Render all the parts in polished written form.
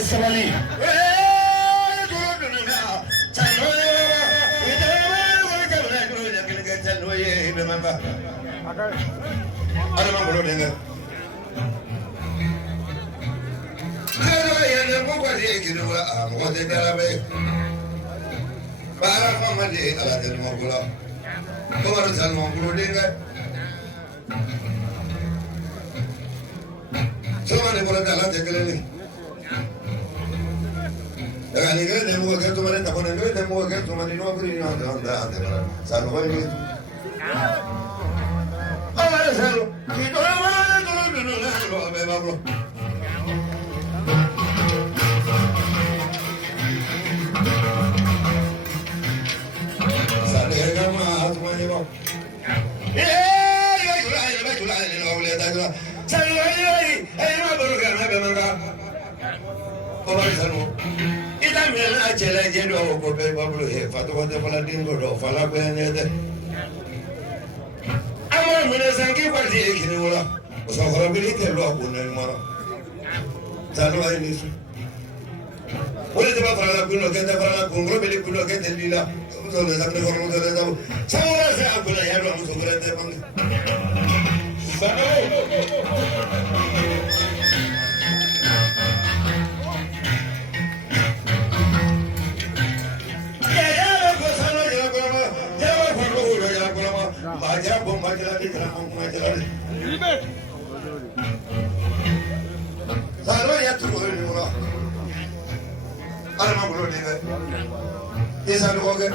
sabali Dagani ke demo ke tumare tapone ke demo ke tumare no kuri no anda ande mara sanu ko ni ala sanu ki to mara to no no be bablo sale ga ma atma ni bo yo julai no le da ga sanu ai ma bolu ga na be manga ko ba sanu ita mela chela jelo ko be bablo he fato ko de fala dingo do fala ko ne de amara mena sanki kwati ekini wala o so horo bi te lo ko ne mara talo ay ni su wala de ba fala ko no ke de fala ko ngro be ko ke de lila so le samne ko mo de da sawara sa ko la ya ro mo so ko de bang sano Baja bomba jala di dalam bomba jala di. Salo ya turun ni mula. Alma bulu ni kan. Ini salo oke.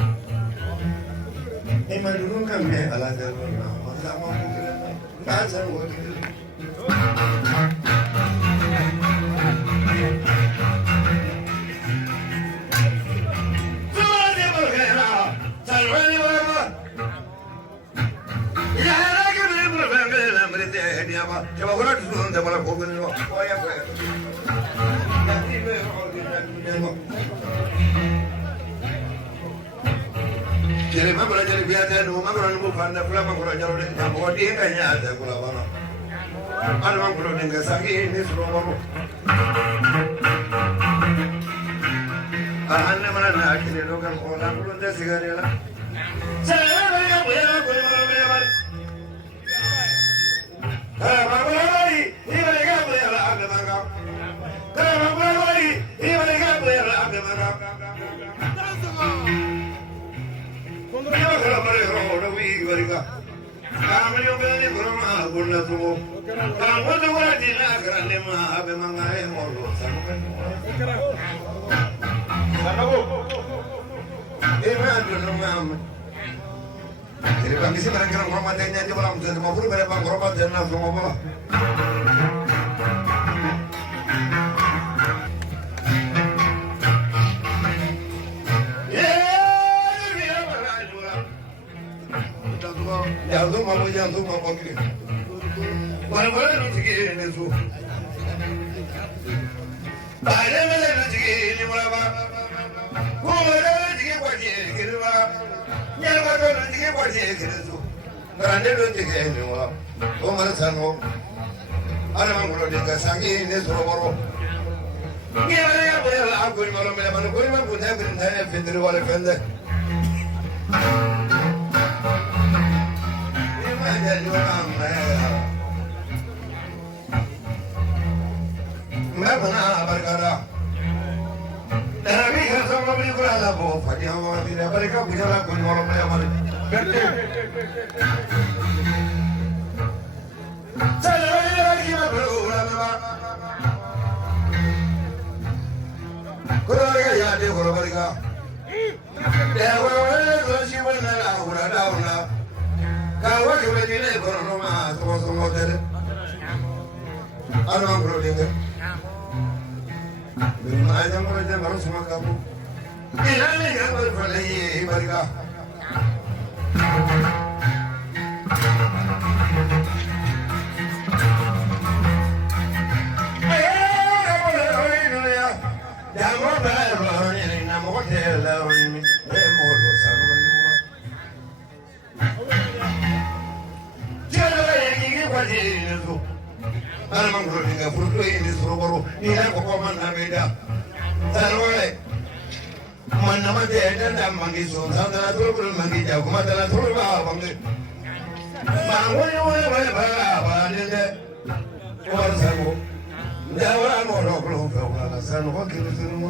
Ini mandurun kan me ala jalan. Masa mau mungkin. Kan salo oke. Coba orang tu suruh malah kau ni lo, oh ya kau. Jadi mana kalau jadi biasa tu, mana kalau nunggu pandai, pula mana kalau jalan ni, yang kau dia kan ya ada pula mana. Ada mana kalau ni sakit ni suruh mana. Ane mana nak kini lo kan orang belum dah segera lah. Saya boleh boleh boleh. Jadi bang isi barang-barang romadanya aja malam dan 50 berapa bang romat dan langsung ngomong. Jantung mau gini. Mana-mana lu segini ni tu. Ada mana lu segini mula ba. Ada segini kuaci kiri ba. Nyala tu lu segini kuaci kiri tu. Kerana lu segini mula. Oh mana sanggup. Ada mana kalau dia sangi ni suruh baru. Ni ada yang boleh aku ni malam ni mana kau ni mana punya berintai fender wala fender. Mereka berkata, tapi kalau sama mereka ada boh, pagi awal tidak mereka punya lagu orang mereka. Saya lagi berbulan apa? Kalau mereka ya dia kalau mereka, dia kalau mereka siapa nak urat dah. Kalau kita jadi ekonomi, semua jadi. Ada orang berlindung. Bagaimana yang mereka baru semua kamu? Ini yang berfalai mereka. Jangan berlalu ini nama hotel ini. Remolo sama ini. Jangan lagi pergi itu. ana mangro dinga furto ini suroboro ni na ko man na beda tarwale man na mate dan da mangi so da turul mangi ja kuma da turul ba bangi ma woni woni ba ba de war sabo da wala mo ro ko ko wala san ko ki sunu mo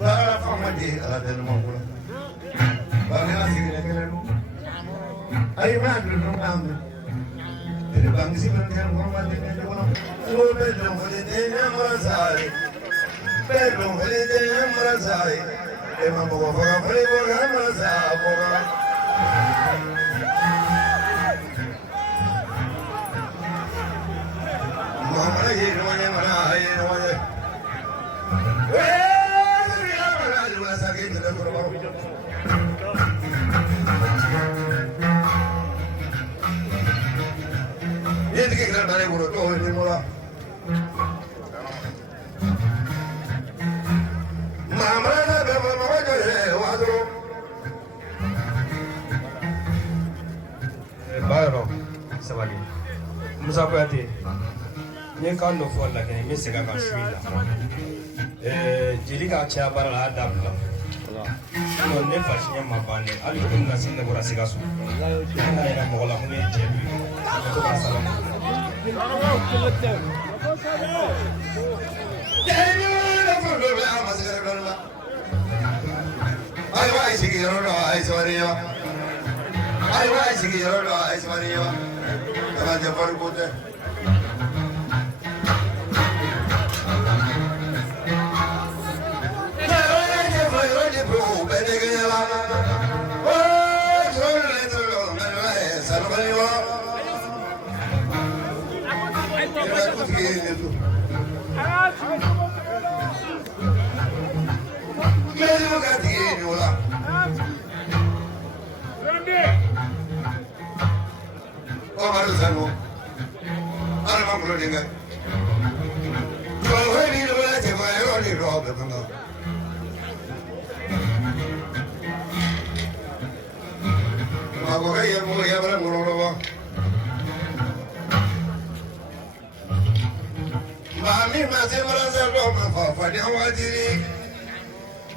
ba fa ma di ala den mo ko ba na sigine kele no ay ma du no am de bang si ban kan ko ma de ne ko no be do ko de ne ma sai be do ko de ne ma sai e ma bo ko ko ma sa bo Mama ye no ye mara ye no ye ya mara ju la sa ke de ko ro ye de ke gra dare ko to ni mola mama na be mama ko je wa do Bayro sabali Musa Koyate nye kan do fo la ke mi se ka ka shui la jeli ka cha bar la da bla no ne fa shi ma ba ne ali ko na sin ne bora se ka su na ina mo la ko ne je bi ko ka sala mo ay wa sigi ro ay soriya ay wa sigi ro ay soriya ta je par ko te Mami masih merasa doma fa dia wajiri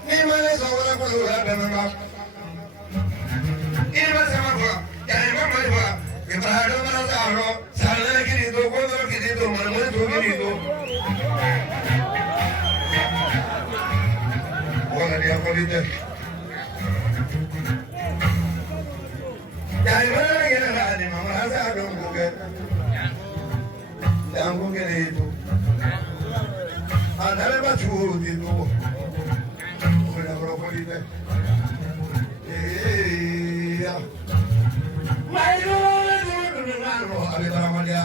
ni mana seorang kuda dengan ini masih apa yang mama iba ibadah merasa ro salah kiri tu kotor kiri tu mana tu kiri tu orang dia kulit yang mana yang ada mama rasa dong bukan yang bukan itu andare ma giù di nuovo come la propolite ma io non aveva la maglia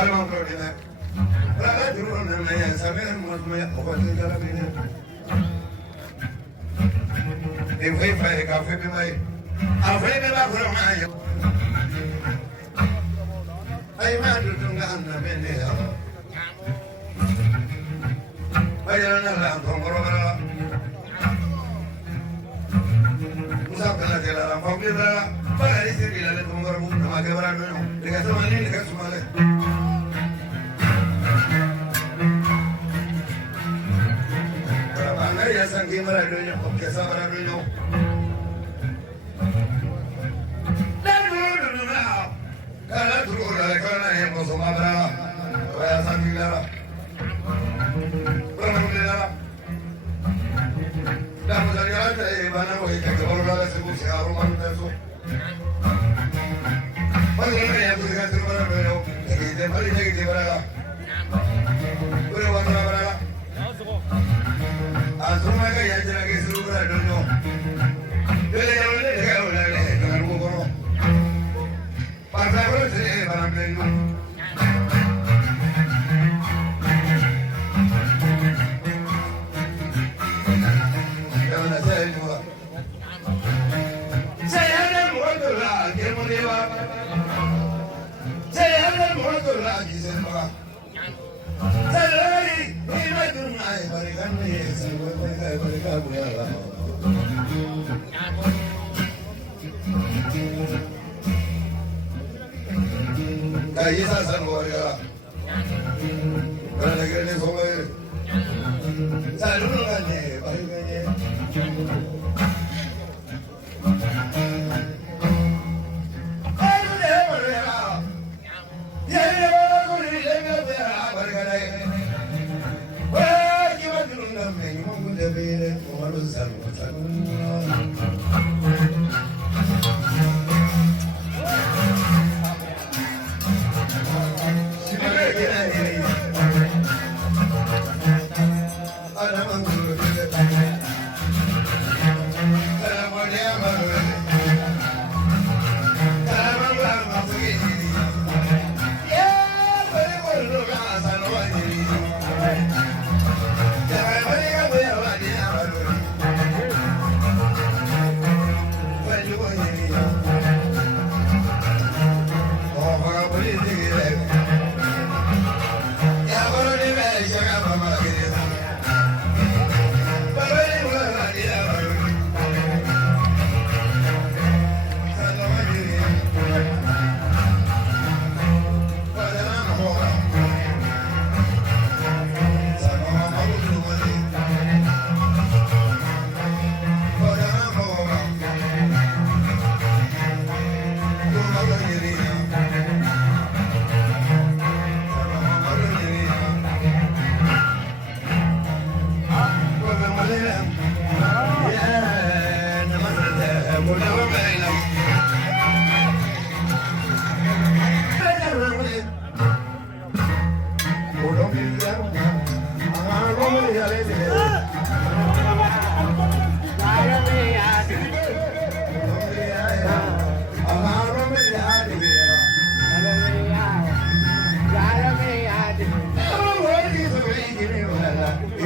Alma Florida. Para tu no me sabemos me open the Carabina. The way by the cafe be my. I'll bring it up from my. I'm out to Tungana Bendia. I don't know from Roma. Musapela de la familia. Para decir que la como no va a quebrar no. Le gastó mal le gastó mal. Ya sangue maravilloso, porque esa maravilloso. Cada turura de cada ejemplo su madre, voy a sanguinar. La muchacha de Ivana, que volverá a ser buscado un eso. Cuando venía a buscar tu maravilloso, que te parece que te verá. Pero cuando la verá. Asuma que ya será que se logra el no. Yo le llamo le dejo la con algo como. Pasa por ese para pleno. Ya van a ser no. Se llama muerto la que murió. Se llama muerto la que se va. Salari, ni me tunai, baricano y ese, baricano. Caída San Borja. Para que le comer. Saludos, gané, baricano.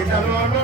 No, no, no.